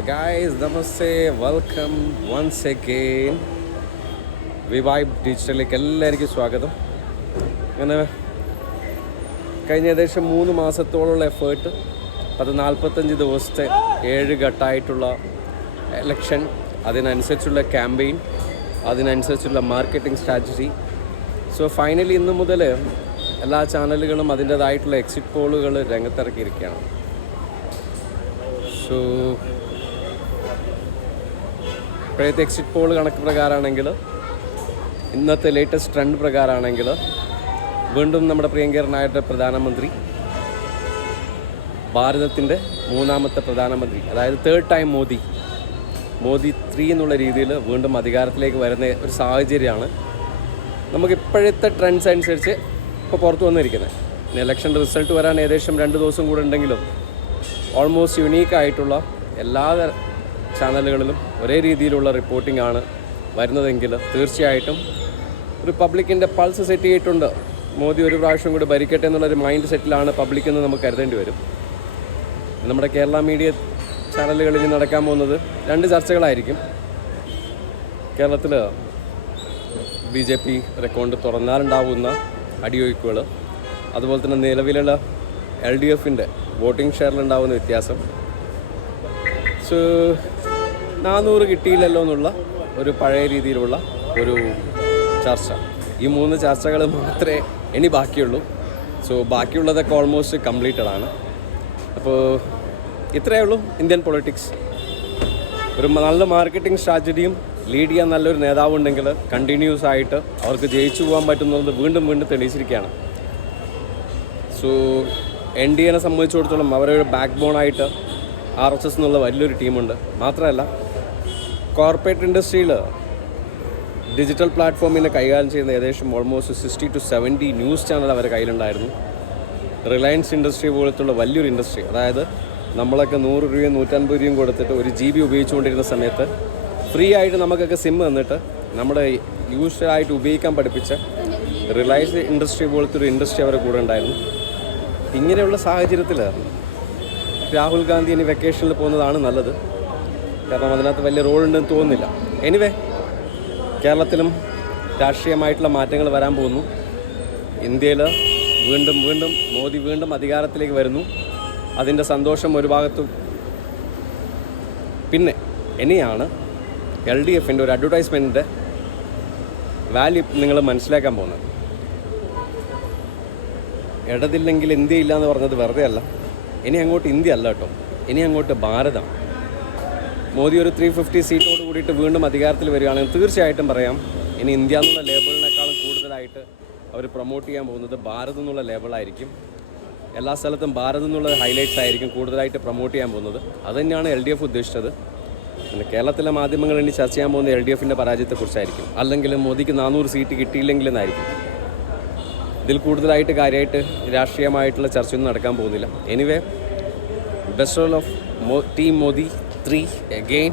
Guys നമസ്തേ welcome once again വിവൈബ് ഡിജിറ്റലിലേക്ക് എല്ലാവർക്കും സ്വാഗതം. അങ്ങനെ കഴിഞ്ഞ ഏകദേശം മൂന്ന് മാസത്തോളമുള്ള എഫേർട്ട് പത്ത് നാൽപ്പത്തഞ്ച് ദിവസത്തെ ഏഴ് ഘട്ടമായിട്ടുള്ള എലക്ഷൻ അതിനനുസരിച്ചുള്ള ക്യാമ്പയിൻ അതിനനുസരിച്ചുള്ള മാർക്കറ്റിംഗ് സ്ട്രാറ്റജി സോ ഫൈനലി ഇന്ന് മുതൽ എല്ലാ ചാനലുകളും അതിന്റേതായിട്ടുള്ള എക്സിറ്റ് പോളുകൾ രംഗത്തിറക്കിയിരിക്കുകയാണ്. സോ ഇപ്പോഴത്തെ എക്സിറ്റ് പോൾ കണക്ക് പ്രകാരമാണെങ്കിൽ ഇന്നത്തെ ലേറ്റസ്റ്റ് ട്രെൻഡ് പ്രകാരമാണെങ്കിൽ വീണ്ടും നമ്മുടെ പ്രിയങ്കരനായിട്ട് പ്രധാനമന്ത്രി ഭാരതത്തിന്റെ മൂന്നാമത്തെ പ്രധാനമന്ത്രി അതായത് third time Modi. Modi three എന്നുള്ള രീതിയിൽ വീണ്ടും അധികാരത്തിലേക്ക് വരുന്ന ഒരു സാഹചര്യമാണ്. നമുക്ക് ഇപ്പോഴത്തെ ട്രെൻഡ്സ് അനുസരിച്ച് ഇപ്പോൾ പുറത്തു വന്നിരിക്കുന്നത്. പിന്നെ ഇലക്ഷൻ റിസൾട്ട് വരാൻ ഏകദേശം രണ്ട് ദിവസം കൂടെ ഉണ്ടെങ്കിലും ഓൾമോസ്റ്റ് യുണീക്കായിട്ടുള്ള എല്ലാ ചാനലുകളിലും ഒരേ രീതിയിലുള്ള റിപ്പോർട്ടിംഗ് ആണ് വരുന്നതെങ്കിൽ തീർച്ചയായിട്ടും റിപ്പബ്ലിക്കിന്റെ പൾസ് സെറ്റ് ചെയ്തിട്ടുണ്ട്. മോദി ഒരു പ്രാവശ്യം കൂടി ഭരിക്കട്ടെ എന്നുള്ളൊരു മൈൻഡ് സെറ്റിലാണ് പബ്ലിക് എന്ന് നമുക്ക് കരുതേണ്ടി വരും. നമ്മുടെ കേരള മീഡിയ ചാനലുകളിൽ നടക്കാൻ പോകുന്നത് രണ്ട് ചർച്ചകളായിരിക്കും. കേരളത്തിൽ ബി ജെ പി അക്കൗണ്ട് തുറന്നാലുണ്ടാവുന്ന അടിയൊഴുക്കുകൾ അതുപോലെ തന്നെ നിലവിലുള്ള എൽ ഡി എഫിന്റെ വോട്ടിംഗ് ഷെയറിലുണ്ടാവുന്ന വ്യത്യാസം സോ നാനൂറ് കിട്ടിയില്ലല്ലോ എന്നുള്ള ഒരു പഴയ രീതിയിലുള്ള ഒരു ചർച്ച. ഈ മൂന്ന് ചർച്ചകൾ മാത്രമേ ഇനി ബാക്കിയുള്ളൂ. സോ ബാക്കിയുള്ളതൊക്കെ ഓൾമോസ്റ്റ് കംപ്ലീറ്റഡ് ആണ്. അപ്പോൾ ഇത്രയേ ഉള്ളൂ ഇന്ത്യൻ പൊളിറ്റിക്സ് ഒരു നല്ല മാർക്കറ്റിംഗ് സ്ട്രാറ്റജിയും ലീഡ് ചെയ്യാൻ നല്ലൊരു നേതാവ് ഉണ്ടെങ്കിൽ കണ്ടിന്യൂസ് ആയിട്ട് അവർക്ക് ജയിച്ചു പോകാൻ പറ്റുന്നത് വീണ്ടും വീണ്ടും തെളിയിച്ചിരിക്കുകയാണ്. സോ എൻ ഡി എനെ സംബന്ധിച്ചിടത്തോളം അവരൊരു ബാക്ക് ബോണായിട്ട് ആർ എസ് എസ് എന്നുള്ള വലിയൊരു ടീമുണ്ട്. മാത്രമല്ല കോർപ്പറേറ്റ് ഇൻഡസ്ട്രിയിൽ ഡിജിറ്റൽ പ്ലാറ്റ്ഫോമിനെ കൈകാര്യം ചെയ്യുന്ന ഏകദേശം almost sixty to seventy news channel അവരെ കയ്യിലുണ്ടായിരുന്നു. റിലയൻസ് ഇൻഡസ്ട്രി പോലത്തുള്ള വലിയൊരു ഇൻഡസ്ട്രി അതായത് നമ്മളൊക്കെ നൂറ് രൂപയും നൂറ്റൻപത് രൂപയും കൊടുത്തിട്ട് ഒരു ജി ബി ഉപയോഗിച്ചുകൊണ്ടിരുന്ന സമയത്ത് ഫ്രീ ആയിട്ട് നമുക്കൊക്കെ സിം തന്നിട്ട് നമ്മുടെ യൂസ് ആയിട്ട് ഉപയോഗിക്കാൻ പഠിപ്പിച്ച റിലയൻസ് ഇൻഡസ്ട്രി പോലത്തെ ഒരു ഇൻഡസ്ട്രി അവരുടെ കൂടെ ഉണ്ടായിരുന്നു. ഇങ്ങനെയുള്ള സാഹചര്യത്തിൽ രാഹുൽ ഗാന്ധി ഇനി വെക്കേഷനിൽ പോകുന്നതാണ് നല്ലത്. കാരണം അതിനകത്ത് വലിയ റോൾ ഉണ്ടെന്ന് തോന്നുന്നില്ല. എനിവേ കേരളത്തിലും രാഷ്ട്രീയമായിട്ടുള്ള മാറ്റങ്ങൾ വരാൻ പോകുന്നു. ഇന്ത്യയിൽ വീണ്ടും വീണ്ടും മോദി വീണ്ടും അധികാരത്തിലേക്ക് വരുന്നു. അതിന്റെ സന്തോഷം ഒരു ഭാഗത്തും. പിന്നെ ഇനിയാണ് എൽ ഡി എഫിന്റെ ഒരു അഡ്വർടൈസ്മെന്റിന്റെ വാല്യൂ നിങ്ങൾ മനസ്സിലാക്കാൻ പോകുന്നത്. ഇടതില്ലെങ്കിൽ ഇന്ത്യയില്ല എന്ന് പറഞ്ഞത് വെറുതെ അല്ല ഇനി അങ്ങോട്ട് ഇന്ത്യ അല്ല കേട്ടോ. ഇനി അങ്ങോട്ട് ഭാരതം. മോദി ഒരു ത്രീ ഫിഫ്റ്റി സീറ്റോട് കൂടിയിട്ട് വീണ്ടും അധികാരത്തിൽ വരികയാണെങ്കിൽ തീർച്ചയായിട്ടും പറയാം ഇനി ഇന്ത്യ എന്നുള്ള ലേബിളിനേക്കാളും കൂടുതലായിട്ട് അവർ പ്രൊമോട്ട് ചെയ്യാൻ പോകുന്നത് ഭാരത് എന്നുള്ള ലേബിളായിരിക്കും എല്ലാ സ്ഥലത്തും ഭാരത് എന്നുള്ള ഹൈലൈറ്റ്സ് ആയിരിക്കും കൂടുതലായിട്ട് പ്രൊമോട്ട് ചെയ്യാൻ പോകുന്നത്. അത് തന്നെയാണ് എൽ ഡി എഫ് ഉദ്ദേശിച്ചത്. പിന്നെ കേരളത്തിലെ മാധ്യമങ്ങൾ ഇനി ചർച്ച ചെയ്യാൻ പോകുന്ന എൽ ഡി എഫിന്റെ പരാജയത്തെക്കുറിച്ചായിരിക്കും. അല്ലെങ്കിൽ മോദിക്ക് നാനൂറ് സീറ്റ് കിട്ടിയില്ലെങ്കിലെന്നായിരിക്കും. ഇതിൽ കൂടുതലായിട്ട് കാര്യമായിട്ട് രാഷ്ട്രീയമായിട്ടുള്ള ചർച്ചയൊന്നും നടക്കാൻ പോകുന്നില്ല. എനിവേ ബെസ്റ്റ് ഓൾ ഓഫ് മോ ടീം മോദി ത്രീ അഗെയിൻ